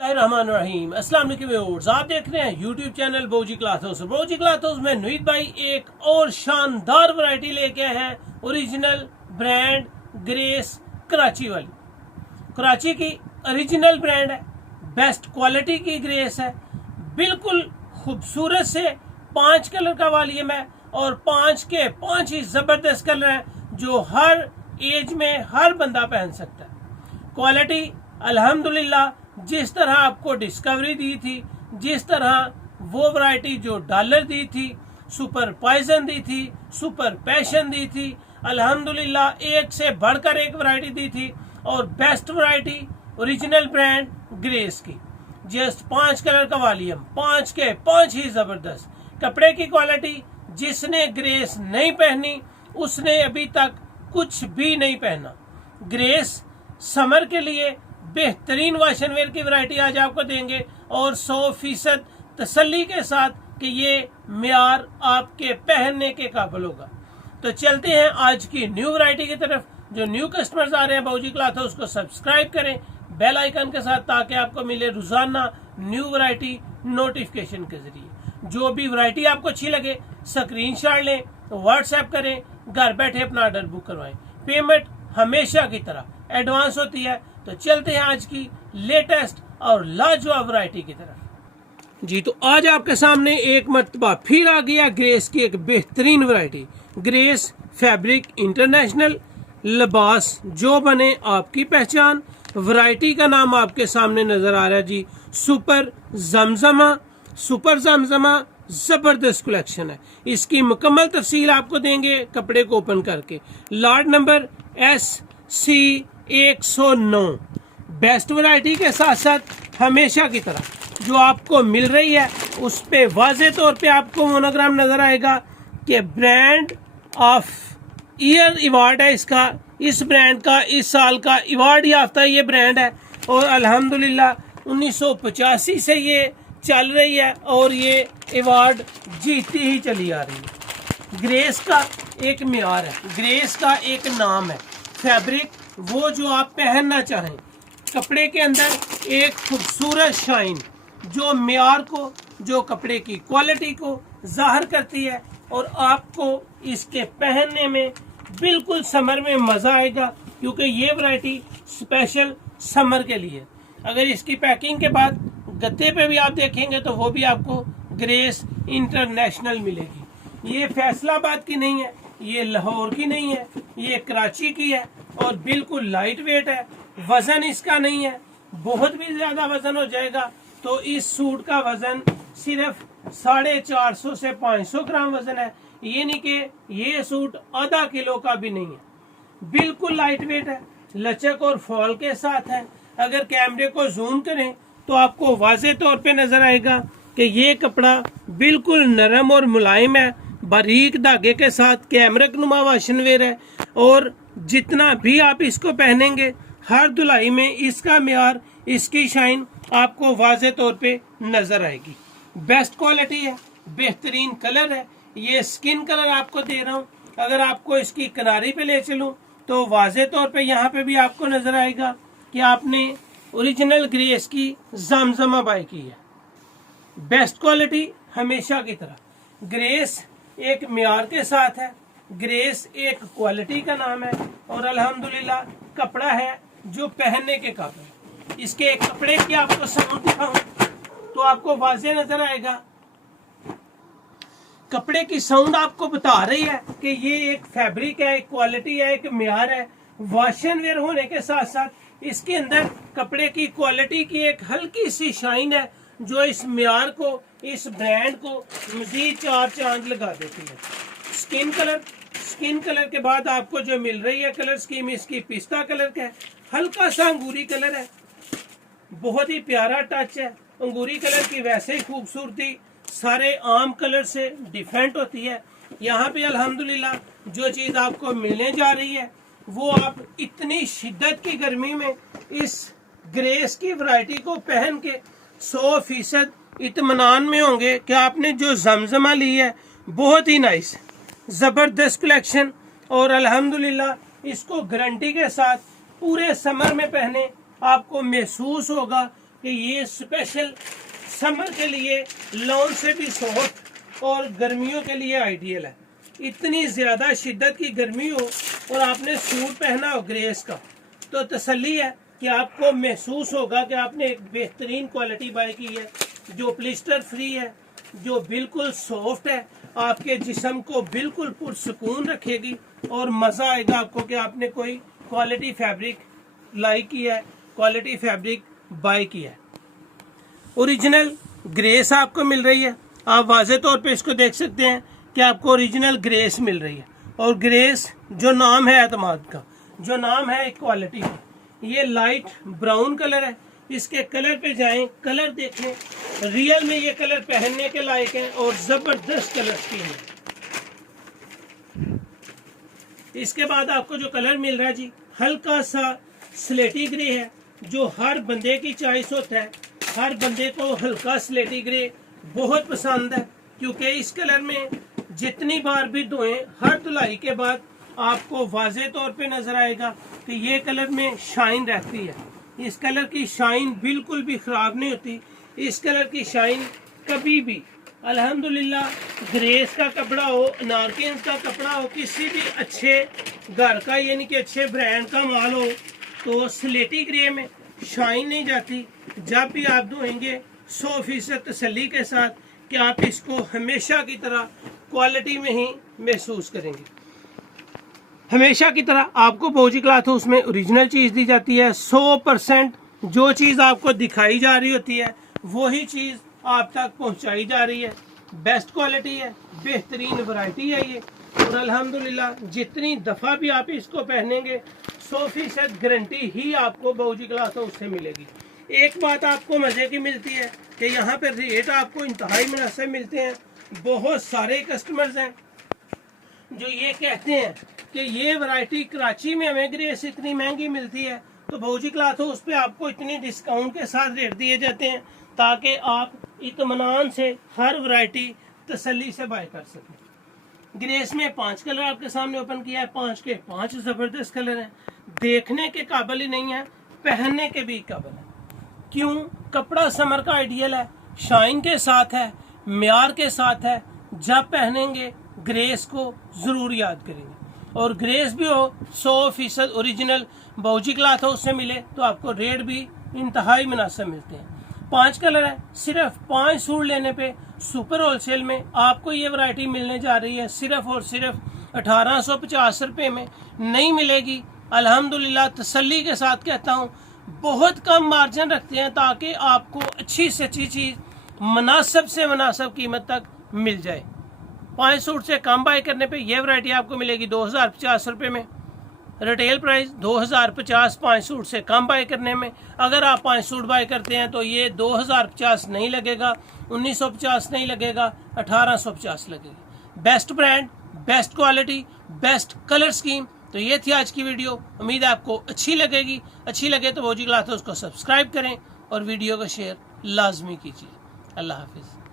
रहीम अस्सलाम वालेकुम व्यूअर्स, आप देख रहे हैं YouTube channel Boji cloth house. Boji cloth house में नुईद भाई एक और शानदार वैरायटी लेके आए हैं। ओरिजिनल ब्रांड ग्रेस कराची वाली, कराची की ओरिजिनल ब्रांड है, बेस्ट क्वालिटी की ग्रेस है। बिल्कुल खूबसूरत से 5 कलर का वॉल्यूम है और 5 के 5 ही जबरदस्त कलर हैं जो हर एज में हर बंदा पहन सकता है। क्वालिटी अल्हम्दुलिल्लाह जिस तरह आपको डिस्कवरी दी थी, जिस तरह वो वैरायटी जो डॉलर दी थी, सुपर पॉइजन दी थी, सुपर पैशन दी थी, अल्हम्दुलिल्लाह एक से बढ़कर एक वैरायटी दी थी और best variety original brand grace की। जस्ट 5 कलर का वॉल्यूम, 5 के 5 ही जबरदस्त। कपड़े की क्वालिटी जिसने ग्रेस नहीं पहनी उसने अभी तक कुछ भी नहीं पहना। ग्रेस समर के लिए बेहतरीन वाशन वेयर की वैरायटी आज आपको देंगे और 100% तसल्ली के साथ कि ये मियार आपके पहनने के काबिल होगा। तो चलते हैं आज की न्यू वैरायटी की तरफ। जो न्यू कस्टमर्स आ रहे हैं बोजी क्लॉथ हाउस को सब्सक्राइब करें बेल आइकन के साथ, ताकि आपको मिले रोजाना न्यू वैरायटी नोटिफिकेशन के जरिए। जो भी वैरायटी आपको अच्छी लगे स्क्रीनशॉट लें, व्हाट्सएप करें, घर बैठे अपना ऑर्डर बुक करवाएं। पेमेंट हमेशा की तरह एडवांस होती है। तो चलते हैं आज की लेटेस्ट और लाजवाब वैरायटी की तरफ जी। तो आज आपके सामने एक मर्तबा फिर आ गया ग्रेस की एक बेहतरीन वैरायटी। ग्रेस फैब्रिक इंटरनेशनल, लिबास जो बने आपकी पहचान। वैरायटी का नाम आपके सामने नजर आ रहा है जी, सुपर जमजमा। सुपर जमजमा जबरदस्त कलेक्शन है। इसकी मुकम्मल तफसील आपको देंगे कपड़े को ओपन करके। Lot number SC109। Best variety के साथ साथ हमेशा की तरह जो आपको मिल रही है उस पे वाजे तौर पे आपको मोनोग्राम नजर आएगा कि ब्रांड ऑफ ईयर अवार्ड है इसका। इस ब्रांड का इस साल का अवार्ड याफ्ता ये ब्रांड है और अल्हम्दुलिल्लाह 1985 से ये चल रही है और ये अवार्ड जीतती ही चली आ रही है। ग्रेस का एक मियार है, ग्रेस का एक नाम है। फैब्रिक वो जो आप पहनना चाहें, कपड़े के अंदर एक खूबसूरत शाइन जो मियार को, जो कपड़े की क्वालिटी को जाहिर करती है और आपको इसके पहनने में बिल्कुल समर में मजा आएगा, क्योंकि ये वैरायटी स्पेशल समर के लिए। अगर इसकी पैकिंग के बाद गद्दे पे भी आप देखेंगे तो वो भी आपको ग्रेस इंटरनेशनल मिलेगी। ये फैसलाबाद की नहीं है, ये लाहौर की नहीं है, ये कराची की है और बिल्कुल लाइट वेट है। वजन इसका नहीं है, बहुत भी ज्यादा वजन हो जाएगा तो इस सूट का वजन सिर्फ 450 से 500 ग्राम वजन है। ये नहीं कि ये सूट आधा किलो का भी नहीं है। बिल्कुल लाइट वेट है, लचक और फॉल के साथ है। अगर कैमरे को जूम करें तो आपको वाजे तौर पे नजर आएगा कि ये कपड़ा बिल्कुल नरम और मुलायम है, बारीक धागे के साथ कैमरक नुमा वाशन वेयर है और जितना भी आप इसको पहनेंगे हर धुलाई में इसका मियार, इसकी शाइन आपको वाजे तौर पे नजर आएगी। बेस्ट क्वालिटी है, बेहतरीन कलर है। ये स्किन कलर आपको दे रहा हूँ। अगर आपको इसकी किनारी पे ले चलूं तो वाजे तौर पे यहाँ पे भी आपको नजर आएगा कि आपने ओरिजिनल ग्रेस की जमजमा बाय की है। बेस्ट क्वालिटी हमेशा की तरह। ग्रेस एक मियार के साथ है, ग्रेस एक क्वालिटी का नाम है और अल्हम्दुलिल्लाह कपड़ा है जो पहनने के काबिल। इसके कपड़े की आपको साउंड दिखाऊं तो आपको वाजे नजर आएगा। कपड़े की साउंड आपको बता रही है कि ये एक फैब्रिक है, एक क्वालिटी है, एक मियार है। वाशन वेयर होने के साथ साथ इसके अंदर कपड़े की क्वालिटी की एक हल्की सी शाइन है जो इस मियार को, इस ब्रांड को मजीद 4 चांद लगा देती है। स्किन कलर, स्किन कलर के बाद आपको जो मिल रही है कलर स्कीम इसकी पिस्ता कलर का है, हल्का सा अंगूरी कलर है, बहुत ही प्यारा टच है। अंगूरी कलर की वैसे ही खूबसूरती सारे आम कलर से डिफरेंट होती है। यहाँ पे अल्हम्दुलिल्लाह जो चीज आपको मिलने जा रही है वो आप इतनी शिद्दत की गर्मी में इस ग्रेस की वैरायटी को पहन के 100% इत्मीनान में होंगे कि आपने जो जमजमा ली है बहुत ही नाइस, जबरदस्त कलेक्शन और अल्हम्दुलिल्लाह इसको गारंटी के साथ पूरे समर में पहने आपको महसूस होगा कि ये स्पेशल समर के लिए लॉन से भी सॉफ्ट और गर्मियों के लिए आइडियल है। इतनी ज़्यादा शिद्दत की गर्मी हो और आपने सूट पहना हो ग्रेस का, तो तसल्ली है कि आपको महसूस होगा कि आपने एक बेहतरीन क्वालिटी बाय की है, जो प्लिस्टर फ्री है, जो बिल्कुल सॉफ्ट है, आपके जिस्म को बिल्कुल पुरसुकून रखेगी और मज़ा आएगा आपको कि आपने कोई क्वालिटी फैब्रिक लाई किया है, क्वालिटी फैब्रिक बाय किया है। ओरिजिनल ग्रेस आपको मिल रही है। आप वाज़े तौर पे इसको देख सकते हैं कि आपको ओरिजिनल ग्रेस मिल रही है। और ग्रेस जो नाम है एतमाद का, जो नाम है एक क्वालिटी का, ये लाइट ब्राउन कलर है। इसके कलर पे जाएं, कलर देखें, रियल में ये कलर पहनने के लायक है और ज़बरदस्त कलर स्कीम है। इसके बाद आपको जो कलर मिल रहा है जी, हल्का सा स्लेटी ग्रे है, जो हर बंदे की चॉइस होता है। हर बंदे को हल्का स्लेटी ग्रे बहुत पसंद है, क्योंकि इस कलर में जितनी बार भी धोएं, हर धुलाई के बाद आपको वाज़े तौर पे नजर आएगा कि ये कलर में शाइन रहती है। इस कलर की शाइन बिल्कुल भी ख़राब नहीं होती। इस कलर की शाइन कभी भी, अल्हम्दुलिल्लाह, ग्रेस का कपड़ा हो, नारकिन का कपड़ा हो, किसी भी अच्छे घर का यानी कि अच्छे ब्रांड का माल हो, तो स्लेटी ग्रे में शाइन नहीं जाती। जब भी आप धोएंगे 100% तसल्ली के साथ कि आप इसको हमेशा की तरह क्वालिटी में ही महसूस करेंगे। हमेशा की तरह आपको बोजी क्लॉथ हाउस में ओरिजिनल चीज़ दी जाती है। 100% जो चीज़ आपको दिखाई जा रही होती है वही चीज़ आप तक पहुंचाई जा रही है। बेस्ट क्वालिटी है, बेहतरीन वैरायटी है ये। और अल्हम्दुलिल्लाह जितनी दफ़ा भी आप इसको पहनेंगे 100% गारंटी ही आपको बोजी क्लॉथ हाउस से मिलेगी। एक बात आपको मज़े की मिलती है कि यहाँ पर रेट आपको इंतहाई मुनासिब मिलते हैं। बहुत सारे कस्टमर्स हैं जो ये कहते हैं कि ये वैरायटी कराची में हमें ग्रेस इतनी महंगी मिलती है, तो बोजी क्लॉथ हाउस पे आपको इतनी डिस्काउंट के साथ रेट दिए जाते हैं ताकि आप इत्मीनान से हर वैरायटी तसल्ली से बाय कर सकें। ग्रेस में 5 कलर आपके सामने ओपन किया है। 5 के 5 ज़बरदस्त कलर हैं, देखने के काबिल ही नहीं है, पहनने के भी काबिल है। क्यों? कपड़ा समर का आइडियल है, शाइन के साथ है, म्यार के साथ है। जब पहनेंगे ग्रेस को ज़रूर याद करेंगे। और ग्रेस भी हो 100% ओरिजिनल बोजी क्लॉथ हाउस से मिले तो आपको रेट भी इंतहाई मुनासिब मिलते हैं। 5 कलर है, सिर्फ 5 सूट लेने पे सुपर होलसेल में आपको ये वैरायटी मिलने जा रही है सिर्फ और सिर्फ 1850 रुपये में। नहीं मिलेगी, अल्हम्दुलिल्लाह तसल्ली के साथ कहता हूँ, बहुत कम मार्जिन रखते हैं ताकि आपको अच्छी से अच्छी चीज़ मुनासिब से मुनासिब कीमत तक मिल जाए। 5 सूट से कम बाय करने पे ये वैरायटी आपको मिलेगी 2050 रुपये में। रिटेल प्राइस 2050 5 सूट से कम बाय करने में। अगर आप 5 सूट बाय करते हैं तो ये 2050 नहीं लगेगा, 1950 नहीं लगेगा, 1850 लगेगा। Best brand, best quality, best colour scheme. तो ये थी आज की वीडियो। उम्मीद है आपको अच्छी लगेगी। अच्छी लगे तो बोजी क्लॉथ हाउस को सब्सक्राइब करें और वीडियो को शेयर लाजमी कीजिए। अल्लाह हाफिज़।